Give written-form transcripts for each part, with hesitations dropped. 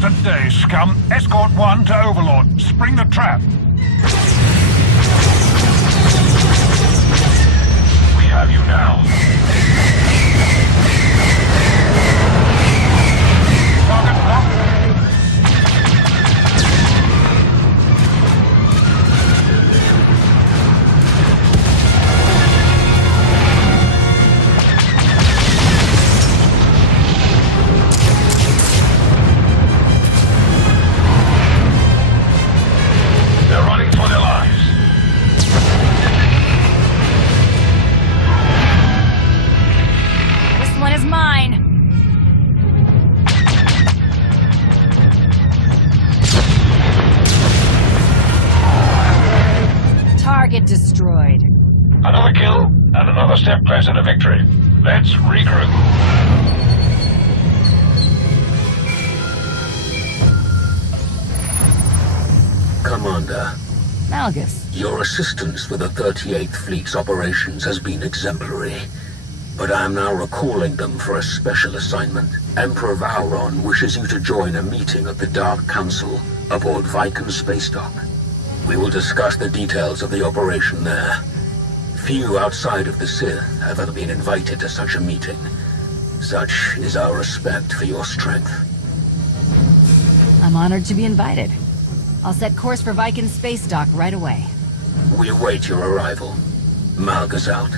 reluctant day, scum. Escort 1 to Overlord. Spring the trap. We have you now. Target locked. Destroyed. Another kill, and another step closer to victory. Let's regroup. Commander. Malgus. Your assistance with the 38th Fleet's operations has been exemplary. But I am now recalling them for a special assignment. Emperor Vauron wishes you to join a meeting of the Dark Council aboard Viken Space Dock. We will discuss the details of the operation there. Few outside of the Sith have ever been invited to such a meeting. Such is our respect for your strength. I'm honored to be invited. I'll set course for Viken Space Dock right away. We await your arrival. Malgus out.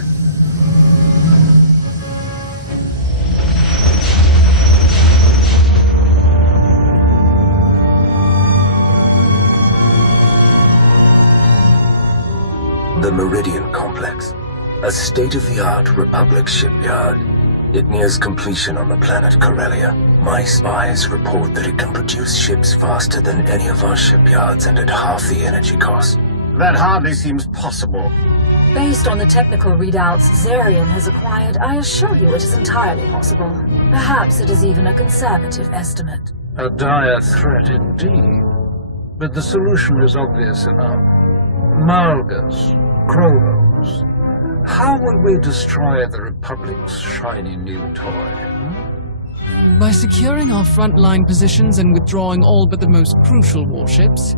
The Meridian Complex, a state-of-the-art Republic shipyard. It nears completion on the planet Corellia. My spies report that it can produce ships faster than any of our shipyards and at half the energy cost. That hardly seems possible. Based on the technical readouts Zarian has acquired, I assure you it is entirely possible. Perhaps it is even a conservative estimate. A dire threat indeed. But the solution is obvious enough. Malgus. Krolos. How will we destroy the Republic's shiny new toy? By securing our front-line positions and withdrawing all but the most crucial warships,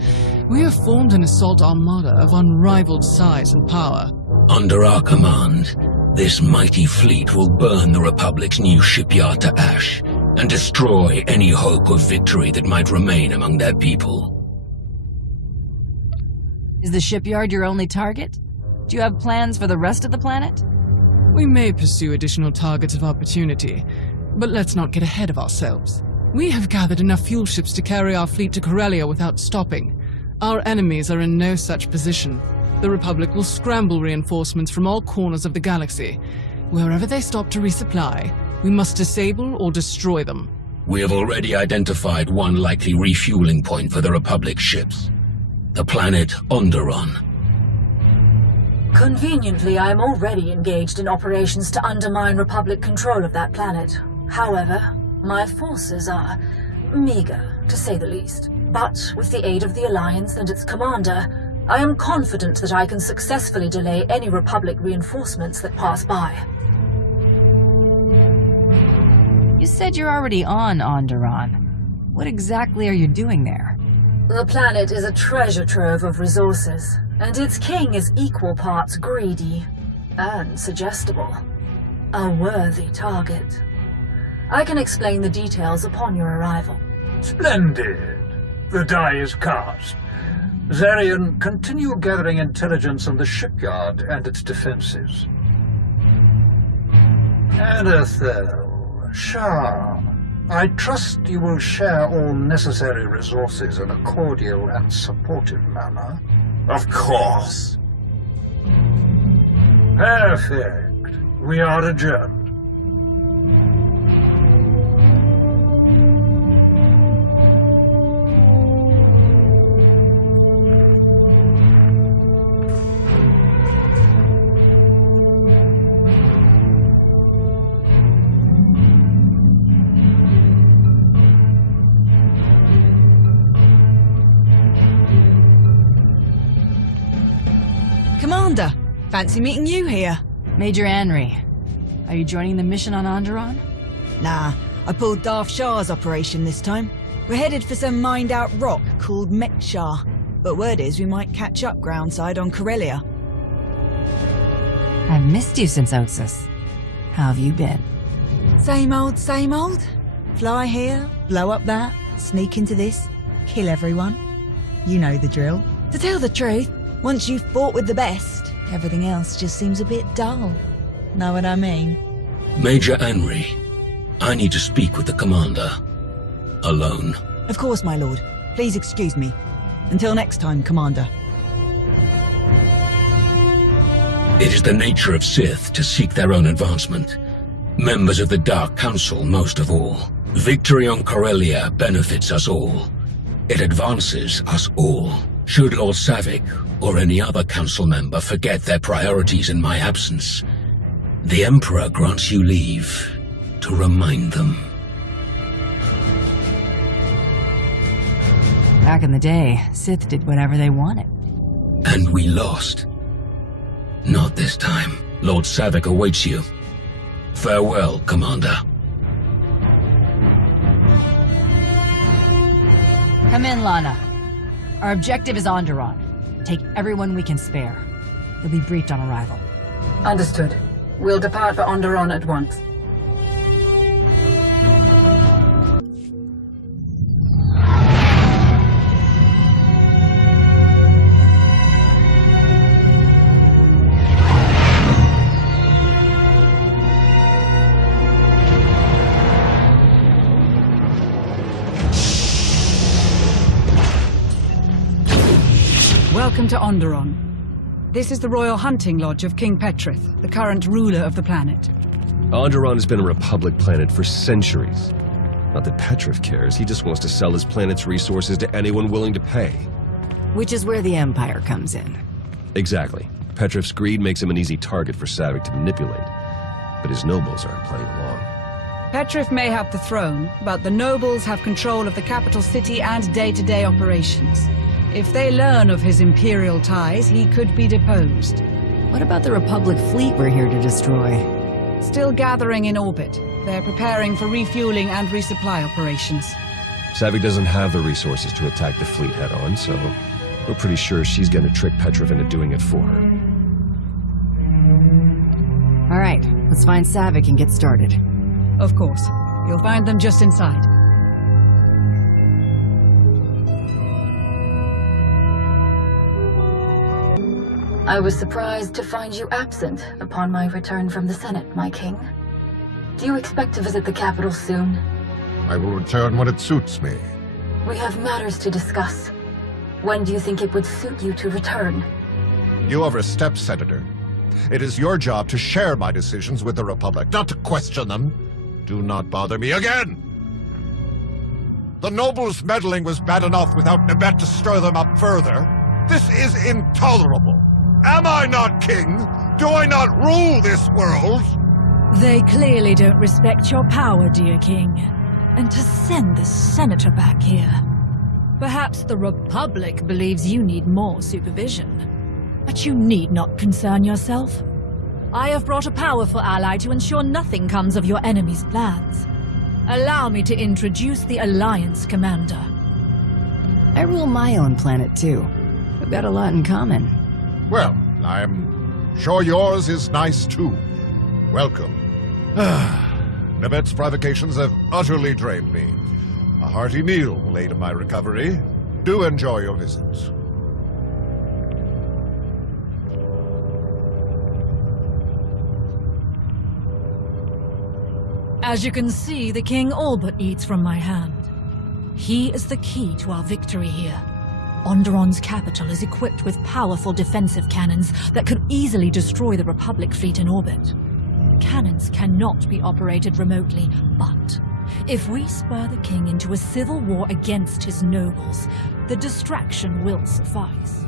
we have formed an assault armada of unrivaled size and power. Under our command, this mighty fleet will burn the Republic's new shipyard to ash and destroy any hope of victory that might remain among their people. Is the shipyard your only target? Do you have plans for the rest of the planet? We may pursue additional targets of opportunity, but let's not get ahead of ourselves. We have gathered enough fuel ships to carry our fleet to Corellia without stopping. Our enemies are in no such position. The Republic will scramble reinforcements from all corners of the galaxy. Wherever they stop to resupply, we must disable or destroy them. We have already identified one likely refueling point for the Republic ships. The planet Onderon. Conveniently, I am already engaged in operations to undermine Republic control of that planet. However, my forces are meager, to say the least. But with the aid of the Alliance and its commander, I am confident that I can successfully delay any Republic reinforcements that pass by. You said you're already on Onderon. What exactly are you doing there? The planet is a treasure trove of resources, and its king is equal parts greedy and suggestible. A worthy target. I can explain the details upon your arrival. Splendid. The die is cast. Zarian, continue gathering intelligence on the shipyard and its defenses. Anethel, Shah, I trust you will share all necessary resources in a cordial and supportive manner. Of course. Perfect. We are adjourned. Commander, fancy meeting you here. Major Anri, are you joining the mission on Onderon? Nah, I pulled Darth Shah's operation this time. We're headed for some mined-out rock called Mekshar, but word is we might catch up groundside on Corellia. I've missed you since Oxus. How have you been? Same old, same old. Fly here, blow up that, sneak into this, kill everyone. You know the drill. To tell the truth, once you've fought with the best, everything else just seems a bit dull. Know what I mean? Major Henry, I need to speak with the commander. Alone. Of course, my lord. Please excuse me. Until next time, Commander. It is the nature of Sith to seek their own advancement. Members of the Dark Council most of all. Victory on Corellia benefits us all. It advances us all. Should Lord Savick or any other council member forget their priorities in my absence, the Emperor grants you leave to remind them. Back in the day, Sith did whatever they wanted. And we lost. Not this time. Lord Savick awaits you. Farewell, Commander. Come in, Lana. Our objective is Onderon. Take everyone we can spare. You'll be briefed on arrival. Understood. We'll depart for Onderon at once. Welcome to Onderon. This is the Royal Hunting Lodge of King Petrith, the current ruler of the planet. Onderon has been a Republic planet for centuries. Not that Petrith cares, he just wants to sell his planet's resources to anyone willing to pay. Which is where the Empire comes in. Exactly. Petrith's greed makes him an easy target for Savick to manipulate. But his nobles aren't playing along. Petrith may have the throne, but the nobles have control of the capital city and day-to-day operations. If they learn of his imperial ties, he could be deposed. What about the Republic fleet we're here to destroy? Still gathering in orbit. They're preparing for refueling and resupply operations. Savick doesn't have the resources to attack the fleet head-on, so we're pretty sure she's going to trick Petrith into doing it for her. All right, let's find Savick and get started. Of course. You'll find them just inside. I was surprised to find you absent upon my return from the Senate, my king. Do you expect to visit the capital soon? I will return when it suits me. We have matters to discuss. When do you think it would suit you to return? You overstep, Senator. It is your job to share my decisions with the Republic, not to question them. Do not bother me again! The nobles' meddling was bad enough without Nebet to stir them up further. This is intolerable. Am I not king? Do I not rule this world? They clearly don't respect your power, dear king. And to send the senator back here. Perhaps the Republic believes you need more supervision. But you need not concern yourself. I have brought a powerful ally to ensure nothing comes of your enemy's plans. Allow me to introduce the Alliance Commander. I rule my own planet, too. We've got a lot in common. Well, I'm sure yours is nice, too. Welcome. Nebet's provocations have utterly drained me. A hearty meal will aid in my recovery. Do enjoy your visit. As you can see, the king all but eats from my hand. He is the key to our victory here. Onderon's capital is equipped with powerful defensive cannons that could easily destroy the Republic fleet in orbit. Cannons cannot be operated remotely, but if we spur the king into a civil war against his nobles, the distraction will suffice.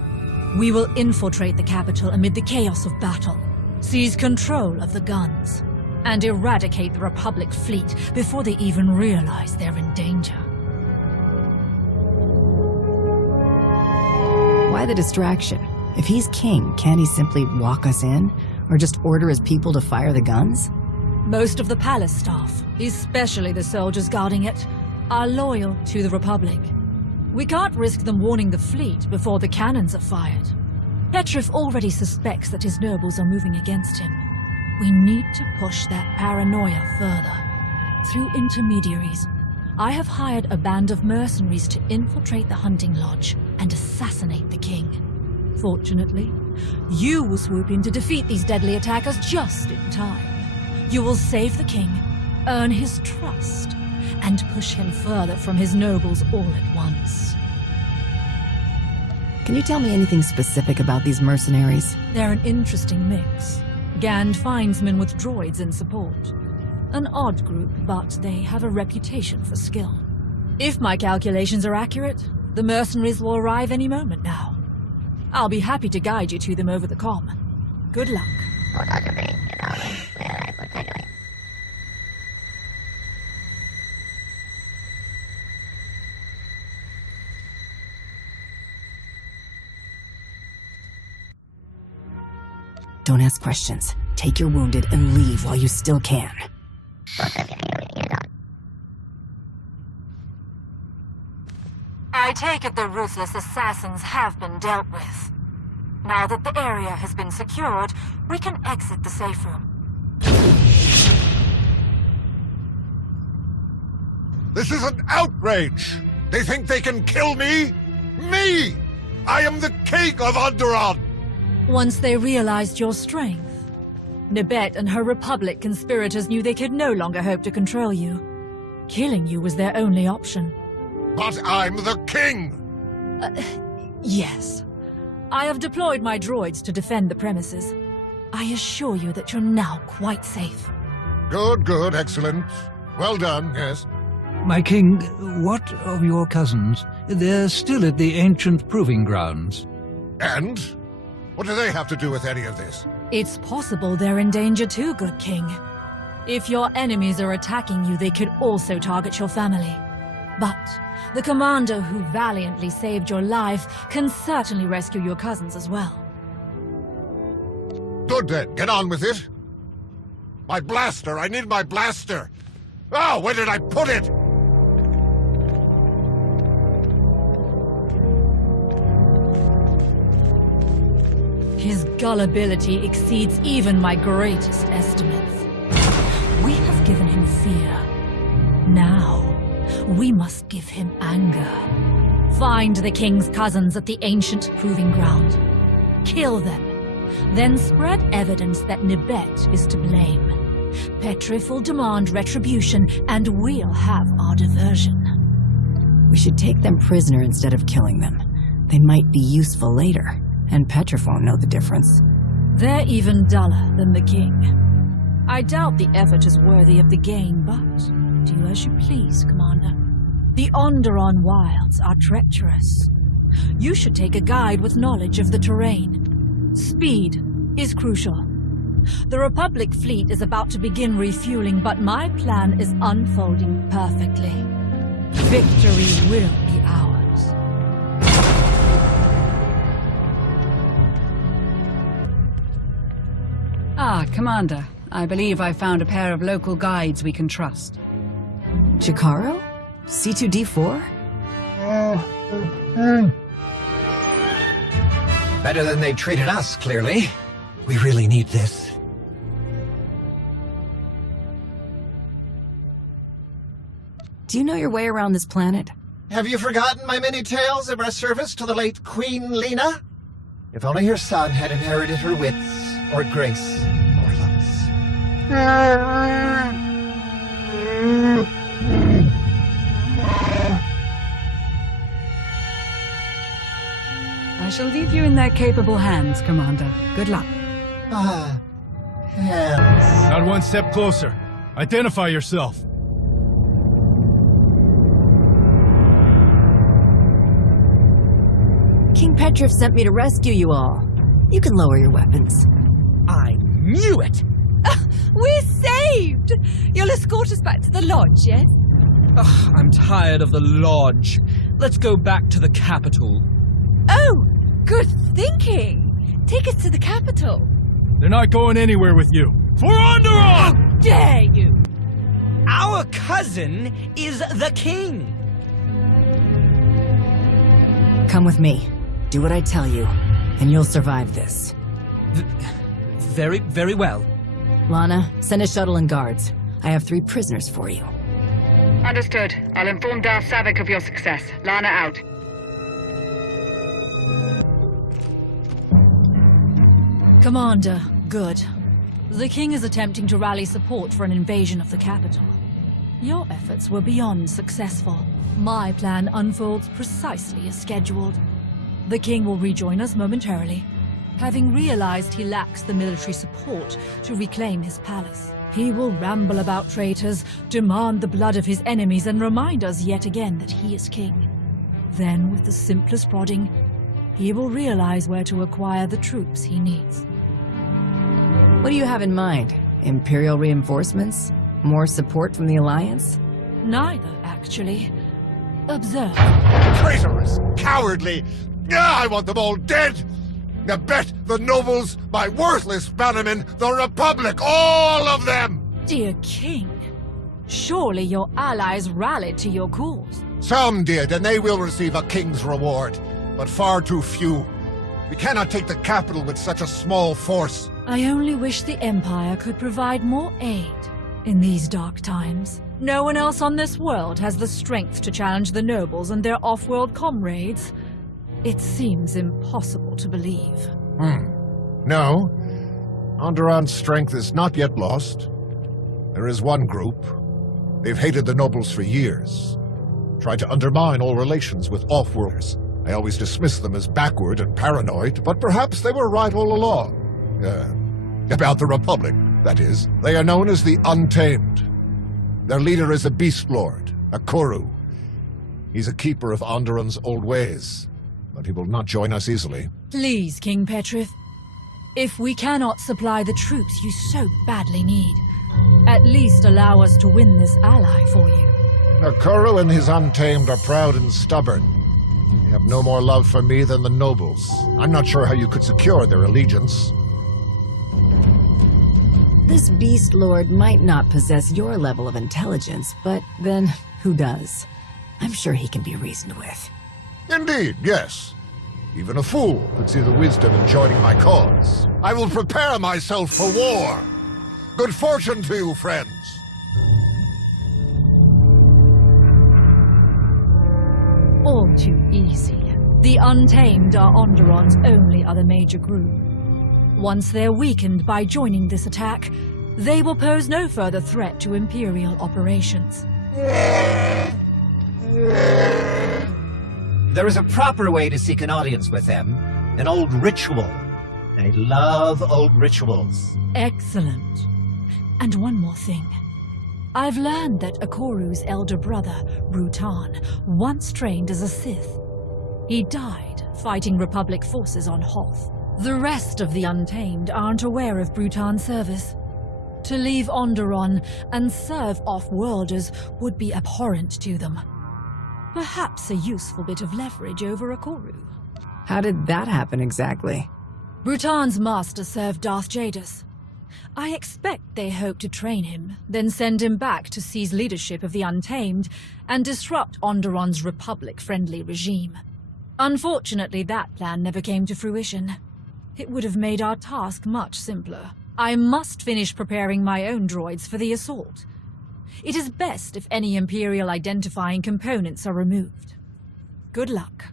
We will infiltrate the capital amid the chaos of battle, seize control of the guns, and eradicate the Republic fleet before they even realize they're in danger. Why the distraction? If he's king, can't he simply walk us in? Or just order his people to fire the guns? Most of the palace staff, especially the soldiers guarding it, are loyal to the Republic. We can't risk them warning the fleet before the cannons are fired. Petrif already suspects that his nobles are moving against him. We need to push that paranoia further. Through intermediaries, I have hired a band of mercenaries to infiltrate the hunting lodge and assassinate the king. Fortunately, you will swoop in to defeat these deadly attackers just in time. You will save the king, earn his trust, and push him further from his nobles all at once. Can you tell me anything specific about these mercenaries? They're an interesting mix. Gand finds men with droids in support. An odd group, but they have a reputation for skill. If my calculations are accurate, the mercenaries will arrive any moment now. I'll be happy to guide you to them over the comm. Good luck. Don't ask questions. Take your wounded and leave while you still can. I take it the ruthless assassins have been dealt with. Now that the area has been secured, we can exit the safe room. This is an outrage! They think they can kill me? Me! I am the king of Onderon! Once they realized your strength, Nibet and her Republic conspirators knew they could no longer hope to control you. Killing you was their only option. But I'm the king! Yes. I have deployed my droids to defend the premises. I assure you that you're now quite safe. Good, good, excellent. Well done, yes. My king, what of your cousins? They're still at the ancient proving grounds. And? What do they have to do with any of this? It's possible they're in danger too, good king. If your enemies are attacking you, they could also target your family. But the commander who valiantly saved your life can certainly rescue your cousins as well. Good then, get on with it. My blaster, I need my blaster. Oh, where did I put it? His gullibility exceeds even my greatest estimates. We have given him fear. Now, we must give him anger. Find the king's cousins at the ancient proving ground. Kill them. Then spread evidence that Nibet is to blame. Petrif will demand retribution, and we'll have our diversion. We should take them prisoner instead of killing them. They might be useful later, and Petrif won't know the difference. They're even duller than the king. I doubt the effort is worthy of the gain, but do as you please, Commander. The Onderon wilds are treacherous. You should take a guide with knowledge of the terrain. Speed is crucial. The Republic fleet is about to begin refueling, but my plan is unfolding perfectly. Victory will be ours. Ah, Commander. I believe I found a pair of local guides we can trust. Chikaro? C2D4? Better than they treated us, clearly. We really need this. Do you know your way around this planet? Have you forgotten my many tales of our service to the late Queen Lena? If only her son had inherited her wits, or grace, or looks. I shall leave you in their capable hands, Commander. Good luck. Hands. Not one step closer. Identify yourself. King Petrif sent me to rescue you all. You can lower your weapons. I knew it! We're saved! You'll escort us back to the lodge, yes? Ugh, I'm tired of the lodge. Let's go back to the capital. Oh, good thinking! Take us to the capital. They're not going anywhere with you. For Onderon! How dare you! Our cousin is the king! Come with me. Do what I tell you, and you'll survive this. Very well. Lana, send a shuttle and guards. I have 3 prisoners for you. Understood. I'll inform Darth Savik of your success. Lana out. Commander, good. The King is attempting to rally support for an invasion of the capital. Your efforts were beyond successful. My plan unfolds precisely as scheduled. The King will rejoin us momentarily, having realized he lacks the military support to reclaim his palace. He will ramble about traitors, demand the blood of his enemies, and remind us yet again that he is king. Then, with the simplest prodding, he will realize where to acquire the troops he needs. What do you have in mind? Imperial reinforcements? More support from the Alliance? Neither, actually. Observe. Traitorous! Cowardly! I want them all dead! Abet the nobles, my worthless bannermen, the Republic, all of them! Dear King, surely your allies rallied to your cause. Some did, and they will receive a king's reward, but far too few. We cannot take the capital with such a small force. I only wish the Empire could provide more aid in these dark times. No one else on this world has the strength to challenge the nobles and their off-world comrades. It seems impossible to believe. No. Onderon's strength is not yet lost. There is one group. They've hated the nobles for years. Tried to undermine all relations with off-worlders. I always dismissed them as backward and paranoid, but perhaps they were right all along. About the Republic, that is. They are known as the Untamed. Their leader is a beast lord, a Koru. He's a keeper of Onderon's old ways, but he will not join us easily. Please, King Petrif. If we cannot supply the troops you so badly need, at least allow us to win this ally for you. The Koru and his Untamed are proud and stubborn. They have no more love for me than the nobles. I'm not sure how you could secure their allegiance. This Beast Lord might not possess your level of intelligence, but then, who does? I'm sure he can be reasoned with. Indeed, yes. Even a fool could see the wisdom in joining my cause. I will prepare myself for war. Good fortune to you, friends. All too easy. The Untamed are Onderon's only other major group. Once they're weakened by joining this attack, they will pose no further threat to Imperial operations. There is a proper way to seek an audience with them. An old ritual. They love old rituals. Excellent. And one more thing. I've learned that Akoru's elder brother, Brutan, once trained as a Sith. He died fighting Republic forces on Hoth. The rest of the Untamed aren't aware of Brutan's service. To leave Onderon and serve off-worlders would be abhorrent to them. Perhaps a useful bit of leverage over Akoru. How did that happen exactly? Brutan's master served Darth Jadus. I expect they hope to train him, then send him back to seize leadership of the Untamed and disrupt Onderon's Republic-friendly regime. Unfortunately, that plan never came to fruition. It would have made our task much simpler. I must finish preparing my own droids for the assault. It is best if any Imperial identifying components are removed. Good luck.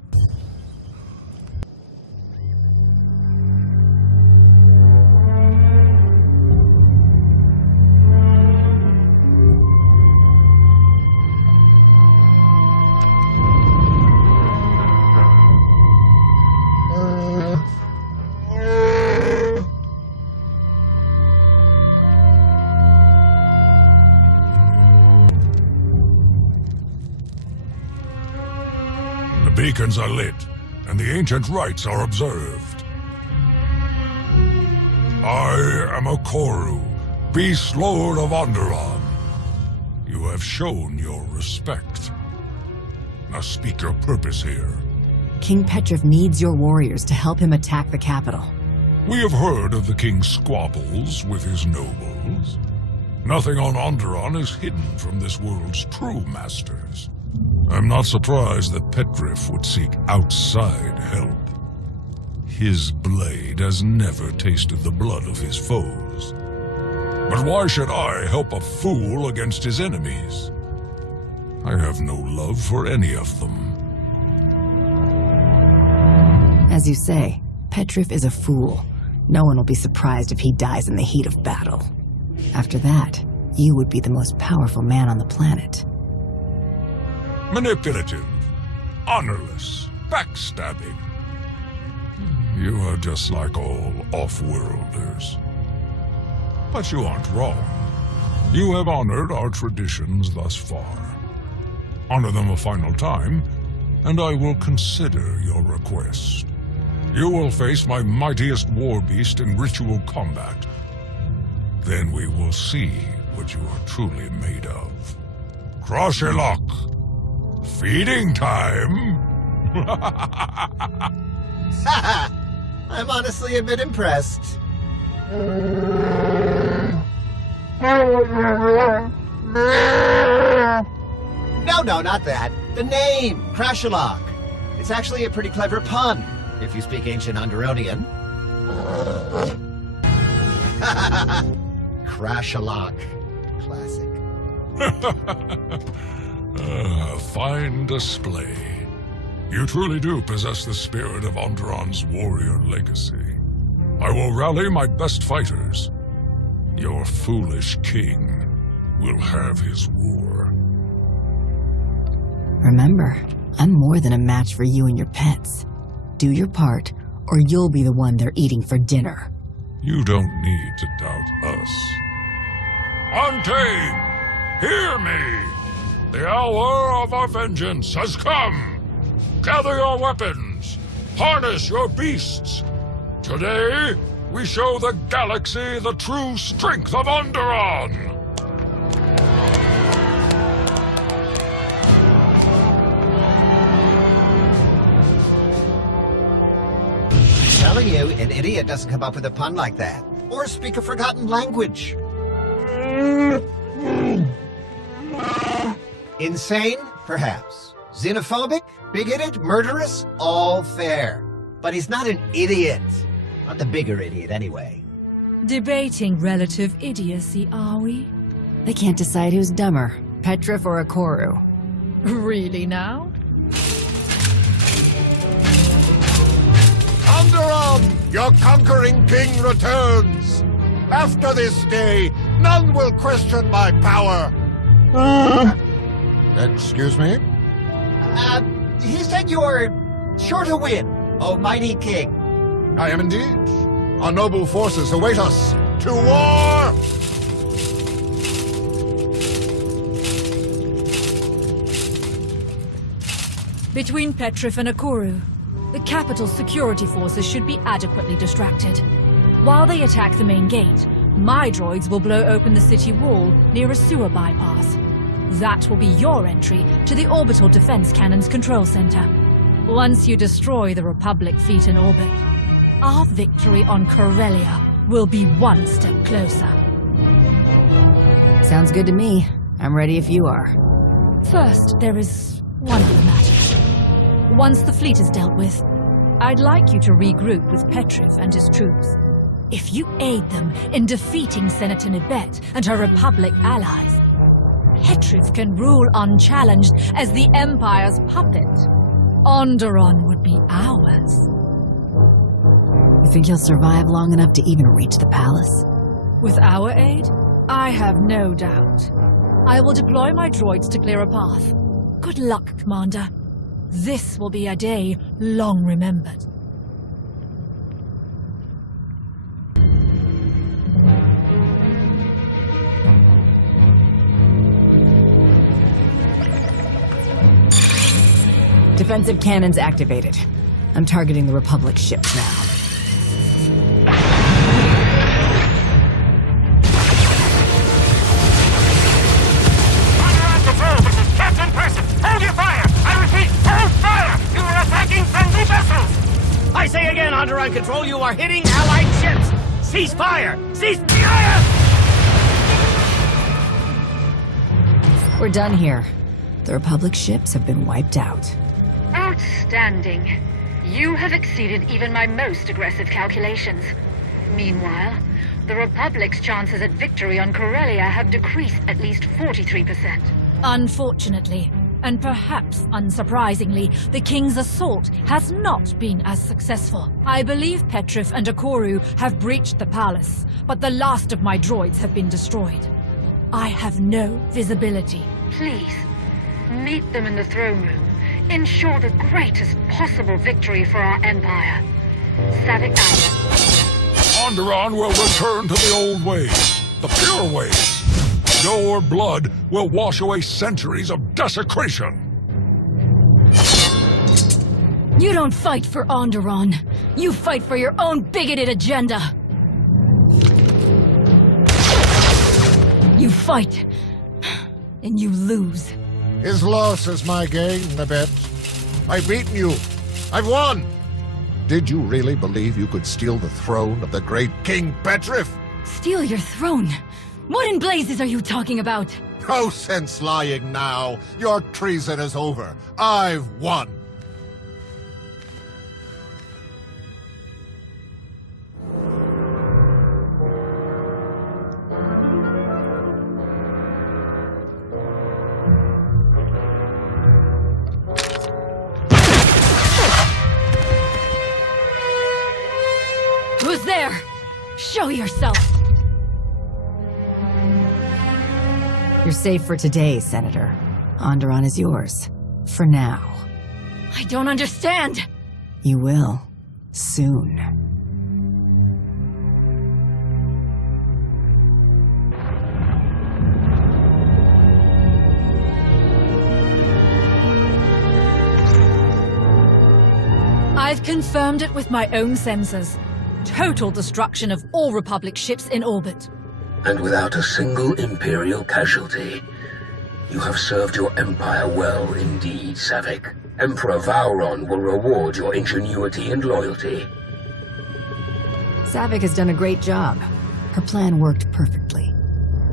Beacons are lit, and the ancient rites are observed. I am a Koru, Beast Lord of Onderon. You have shown your respect. Now speak your purpose here. King Petrif needs your warriors to help him attack the capital. We have heard of the king's squabbles with his nobles. Nothing on Onderon is hidden from this world's true masters. I'm not surprised that Petrif would seek outside help. His blade has never tasted the blood of his foes. But why should I help a fool against his enemies? I have no love for any of them. As you say, Petrif is a fool. No one will be surprised if he dies in the heat of battle. After that, you would be the most powerful man on the planet. Manipulative, honorless, backstabbing. You are just like all off-worlders. But you aren't wrong. You have honored our traditions thus far. Honor them a final time, and I will consider your request. You will face my mightiest war beast in ritual combat. Then we will see what you are truly made of. Crosherlock! Feeding time! I'm honestly a bit impressed. No, not that. The name, Crashalok. It's actually a pretty clever pun, if you speak ancient Onderonian. Crashalok. Classic. Fine display. You truly do possess the spirit of Onderon's warrior legacy. I will rally my best fighters. Your foolish king will have his roar. Remember, I'm more than a match for you and your pets. Do your part, or you'll be the one they're eating for dinner. You don't need to doubt us. Untamed! Hear me! The hour of our vengeance has come! Gather your weapons! Harness your beasts! Today, we show the galaxy the true strength of Onderon! Telling you, an idiot doesn't come up with a pun like that. Or speak a forgotten language. Insane? Perhaps. Xenophobic? Bigoted? Murderous? All fair. But he's not an idiot. Not the bigger idiot, anyway. Debating relative idiocy, are we? They can't decide who's dumber, Petrif or Akoru. Really now? Onderon, your conquering king returns! After this day, none will question my power! Excuse me? He said you're sure to win, O mighty king. I am indeed. Our noble forces await us. To war! Between Petrif and Akoru, the capital's security forces should be adequately distracted. While they attack the main gate, my droids will blow open the city wall near a sewer bypass. That will be your entry to the Orbital Defense Cannon's control center. Once you destroy the Republic fleet in orbit, our victory on Corellia will be one step closer. Sounds good to me. I'm ready if you are. First, there is one other matter. Once the fleet is dealt with, I'd like you to regroup with Petrif and his troops. If you aid them in defeating Senator Nibet and her Republic allies, Petrif can rule unchallenged as the Empire's puppet. Onderon would be ours. You think he'll survive long enough to even reach the palace? With our aid, I have no doubt. I will deploy my droids to clear a path. Good luck, Commander. This will be a day long remembered. Defensive cannons activated. I'm targeting the Republic ships now. Onderon Patrol, this is Captain Person. Hold your fire! I repeat, hold fire! You are attacking friendly vessels! I say again, Onderon Control, you are hitting Allied ships! Cease fire! Cease fire! We're done here. The Republic ships have been wiped out. Outstanding. You have exceeded even my most aggressive calculations. Meanwhile, the Republic's chances at victory on Corellia have decreased at least 43%. Unfortunately, and perhaps unsurprisingly, the King's assault has not been as successful. I believe Petrif and Akoru have breached the palace, but the last of my droids have been destroyed. I have no visibility. Please, meet them in the throne room. Ensure the greatest possible victory for our Empire. Savik out. Onderon will return to the old ways, the pure ways. Your blood will wash away centuries of desecration. You don't fight for Onderon. You fight for your own bigoted agenda. You fight, and you lose. His loss is my gain, Nabet. I've beaten you. I've won. Did you really believe you could steal the throne of the great King Petrif? Steal your throne? What in blazes are you talking about? No sense lying now. Your treason is over. I've won. Who's there? Show yourself! You're safe for today, Senator. Onderon is yours. For now. I don't understand! You will. Soon. I've confirmed it with my own sensors. Total destruction of all Republic ships in orbit. And without a single Imperial casualty. You have served your Empire well indeed, Savik. Emperor Vauron will reward your ingenuity and loyalty. Savik has done a great job. Her plan worked perfectly.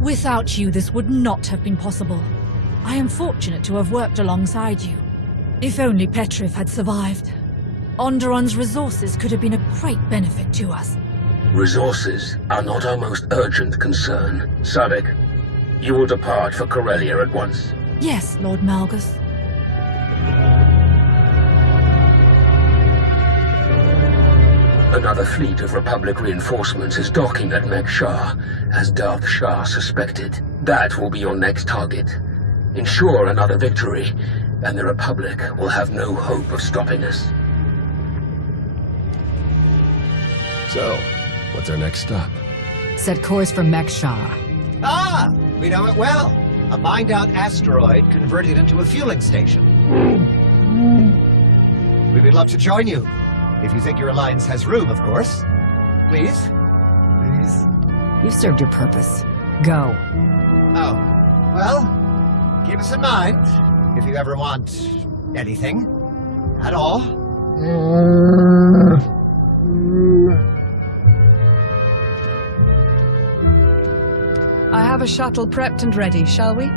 Without you, this would not have been possible. I am fortunate to have worked alongside you. If only Petrif had survived. Onderon's resources could have been a great benefit to us. Resources are not our most urgent concern. Savik, you will depart for Corellia at once. Yes, Lord Malgus. Another fleet of Republic reinforcements is docking at Mek-Shah, as Darth Shah suspected. That will be your next target. Ensure another victory, and the Republic will have no hope of stopping us. So, what's our next stop? Set course for Mek-Shah. Ah, we know it well. A mined-out asteroid converted into a fueling station. We would love to join you. If you think your alliance has room, of course. Please? Please? You've served your purpose. Go. Oh. Well, keep us in mind if you ever want anything. At all. I have a shuttle prepped and ready, shall we?